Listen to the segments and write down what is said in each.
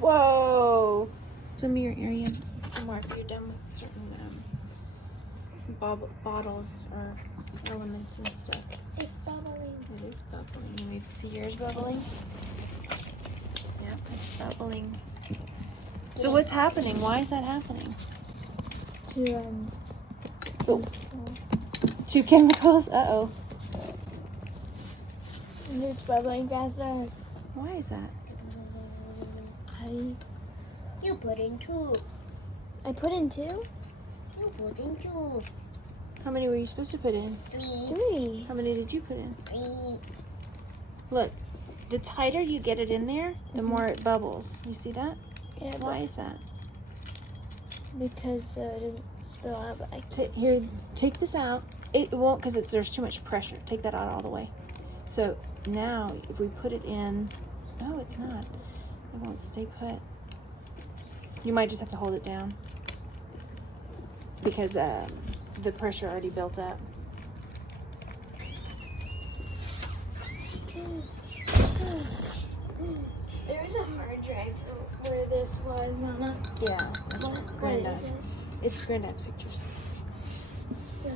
Whoa! Some of your area, some more if you're done with certain bottles or elements and stuff. It's bubbling. It is bubbling. You maybe see yours bubbling? Yep, it's bubbling. So what's happening? Why is that happening? Two chemicals? Uh-oh. And it's bubbling faster. Why is that? You put in 2. I put in 2? You put in 2. How many were you supposed to put in? 3. How many did you put in? 3. Look, the tighter you get it in there, the more it bubbles. You see that? Yeah. Why is that? Because it didn't spill out. But Here, take this out. It won't because there's too much pressure. Take that out all the way. So now, if we put it in, no, it's not. It won't stay put. You might just have to hold it down because the pressure already built up. There is a hard drive for where this was, Mama. Yeah, that's Granddad. It's Granddad's pictures. So,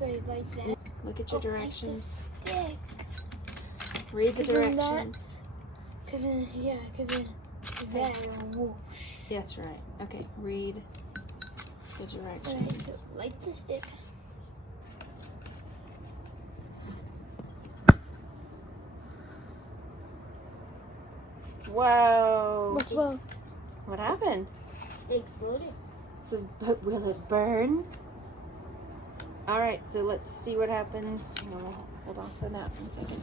like that. Look at your directions. Like the stick. Read the Isn't directions. Because then, that whoosh. That's right. Okay, read the directions. Okay, so like the stick. Whoa. Whoa. What happened? It exploded. It says, but will it burn? Alright, so let's see what happens. Hang on, we'll hold on for that 1 second.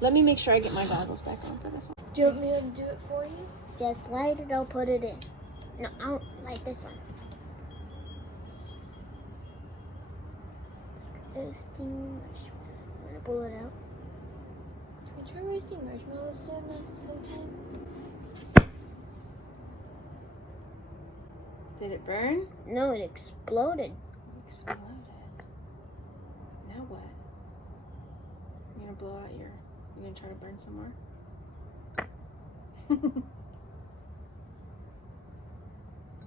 Let me make sure I get my goggles back on for this one. Do you want me to do it for you? Just light it, I'll put it in. No, I'll light this one. Roasting marshmallow. I'm gonna pull it out. Can we try roasting marshmallows sometime? Did it burn? No, it exploded. Exploded. Now what? You're gonna blow out you're gonna try to burn some more?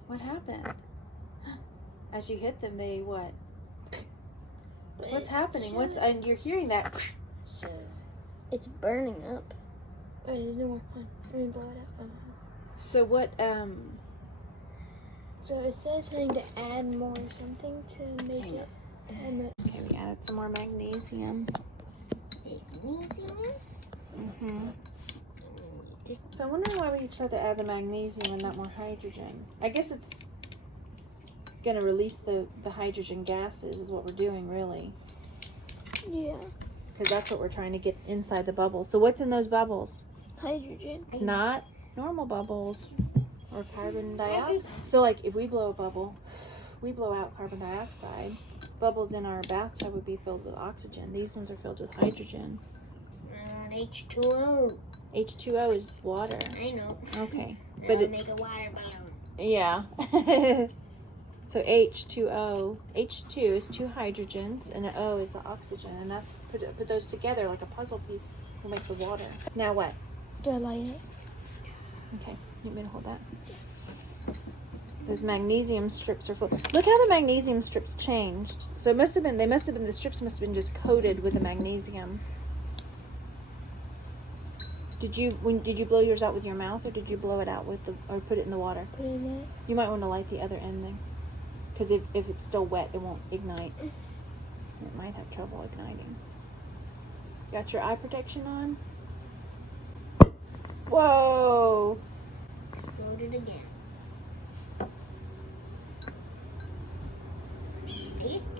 What happened? As you hit them, they what? What's happening? And you're hearing that? It's burning up. Oh, there's no more. Let me blow it up. So what? So it says having to add more something to make it. Okay, we added some more magnesium. So I wonder why we just have to add the magnesium and not more hydrogen. I guess it's going to release the hydrogen gases is what we're doing, really. Yeah. Because that's what we're trying to get inside the bubbles. So what's in those bubbles? Hydrogen. It's not normal bubbles or carbon dioxide. So like if we blow a bubble, we blow out carbon dioxide. Bubbles in our bathtub would be filled with oxygen. These ones are filled with hydrogen. H2O. H2O is water. I know. Okay. But it make a water balloon. Yeah. So H2O, H2 is 2 hydrogens and an O is the oxygen, and that's put those together like a puzzle piece will make the water. Now what? Do I light it? Okay, you want me to hold that? Those magnesium strips are full. Look how the magnesium strips changed. So it the strips must have been just coated with the magnesium. Did you blow yours out with your mouth, or did you blow it out or put it in the water? Put it in there. You might want to light the other end then, because if it's still wet, it won't ignite. It might have trouble igniting. Got your eye protection on? Whoa! Exploded again.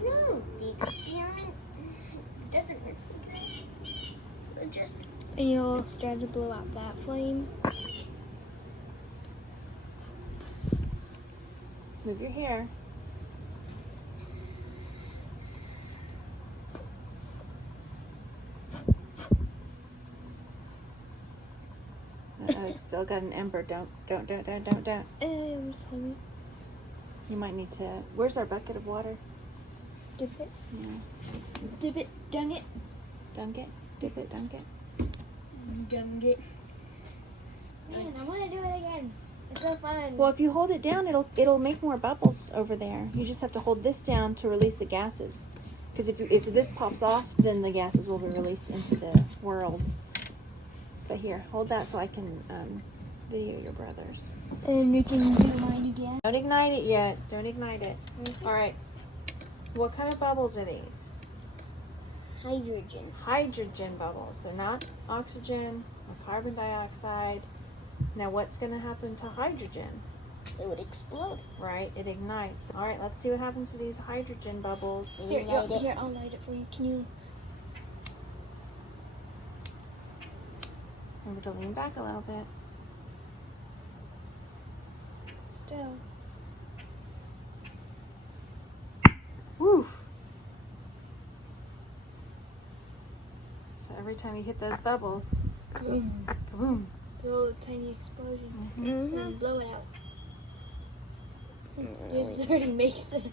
No, the experiment doesn't work. And you'll start to blow out that flame. Move your hair. It's still got an ember. Don't. You might need to. Where's our bucket of water? Dip it. Yeah. Dip it. Dunk it. Dunk it. Dip it. Dunk it. Dunk it. Man, I want to do it again. so fun. Well, if you hold it down, it'll make more bubbles over there. You just have to hold this down to release the gases. Because if this pops off, then the gases will be released into the world. But here, hold that so I can video your brothers. And we can do mine again. Don't ignite it yet. Don't ignite it. Mhm. All right. What kind of bubbles are these? Hydrogen. Hydrogen bubbles. They're not oxygen or carbon dioxide. Now, what's going to happen to hydrogen? It would explode. Right? It ignites. All right, let's see what happens to these hydrogen bubbles. Here, I'll light it for you. Can you? Remember to lean back a little bit. Still. Woof. So every time you hit those bubbles, Kaboom. kaboom. It's a little tiny explosion. Mm-hmm. And blow it out. Yours already makes it.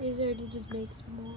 Yours already just makes more.